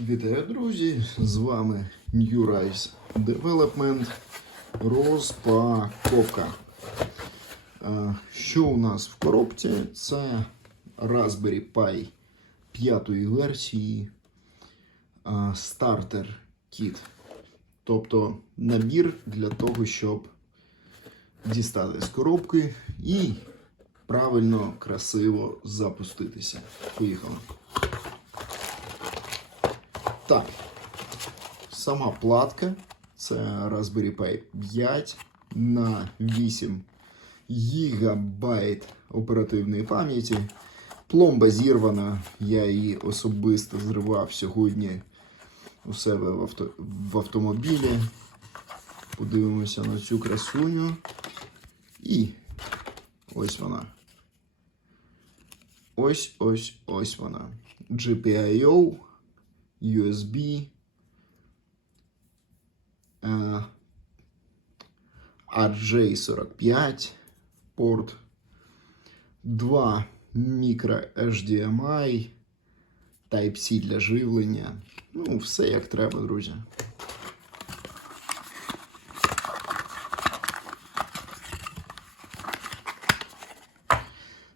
Вітаю, друзі! З вами New Rise Development. Розпаковка. Що у нас в коробці? Це Raspberry Pi п'ятої версії Starter Kit. Тобто набір для того, щоб дістати з коробки і правильно, красиво запуститися. Поїхали. Так. Сама платка. Це Raspberry Pi 5 на 8 гігабайт оперативної пам'яті. Пломба зірвана. Я її особисто зривав сьогодні у себе в, авто... в автомобілі. Подивимося на цю красуню. І ось вона. Ось ось ось вона. GPIO. USB, е, RJ45 порт, 2 мікро HDMI, Type-C для живлення. Ну, все як треба, друзі.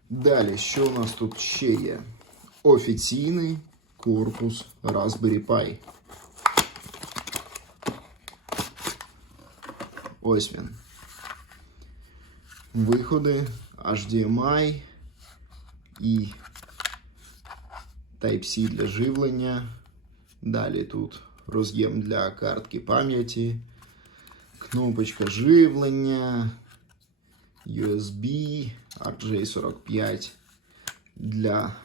Далі, що у нас тут ще є? Офіційний корпус Raspberry Pi. Ось він. Виходи HDMI і Type-C для живлення. Далі тут роз'єм для картки пам'яті, кнопочка живлення, USB, RJ45 для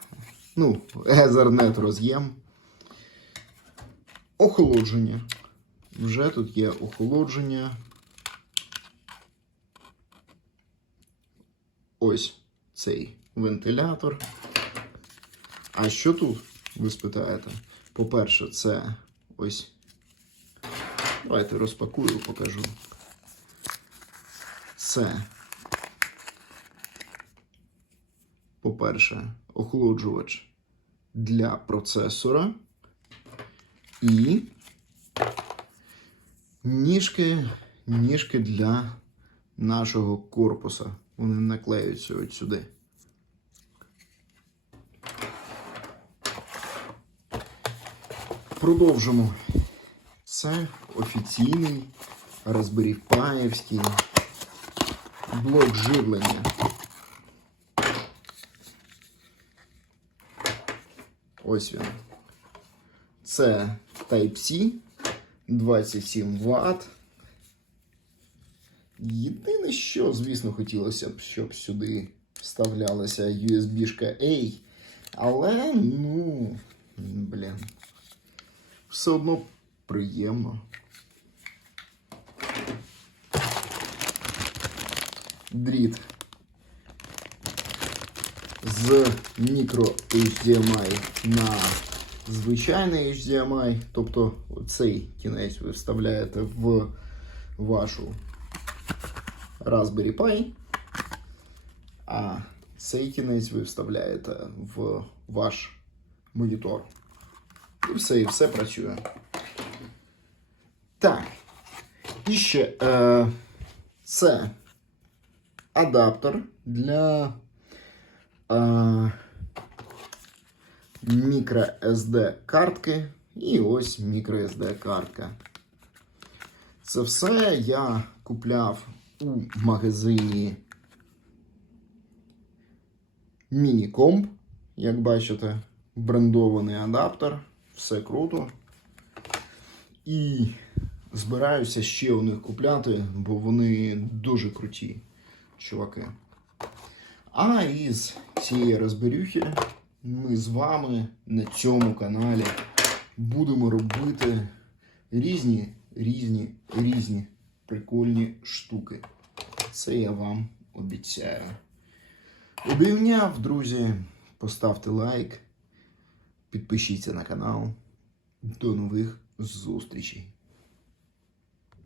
ну, Ethernet роз'єм. Охолодження. Вже тут є охолодження. Ось цей вентилятор. А що тут, ви спитаєте? По-перше, це ось. Давайте розпакую, покажу. Це, по-перше, охолоджувач для процесора і ніжки, ніжки для нашого корпуса. Вони наклеюються от сюди. Продовжимо. Це офіційний Raspberry Pi блок живлення. Ось він. Це Type-C 27 Вт. Єдине, що, звісно, хотілося б, щоб сюди вставлялася USB-шка A. Але, ну, блін, все одно приємно. Дріт з мікро HDMI на звичайний HDMI. Тобто цей кінець ви вставляєте в вашу Raspberry Pi, а цей кінець ви вставляєте в ваш монітор. І все, і все працює. Так. І ще е, це адаптер для е, мікро SD картки і ось мікро SD картка. Це все я купляв у магазині Мінікомп. Як бачите, брендований адаптер. Все круто. І збираюся ще у них купляти, бо вони дуже круті чуваки. А із цієї розберюхи ми з вами на цьому каналі будемо робити різні, різні, різні прикольні штуки. Це я вам обіцяю. Обійняв, друзі. Поставте лайк, підпишіться на канал. До нових зустрічей!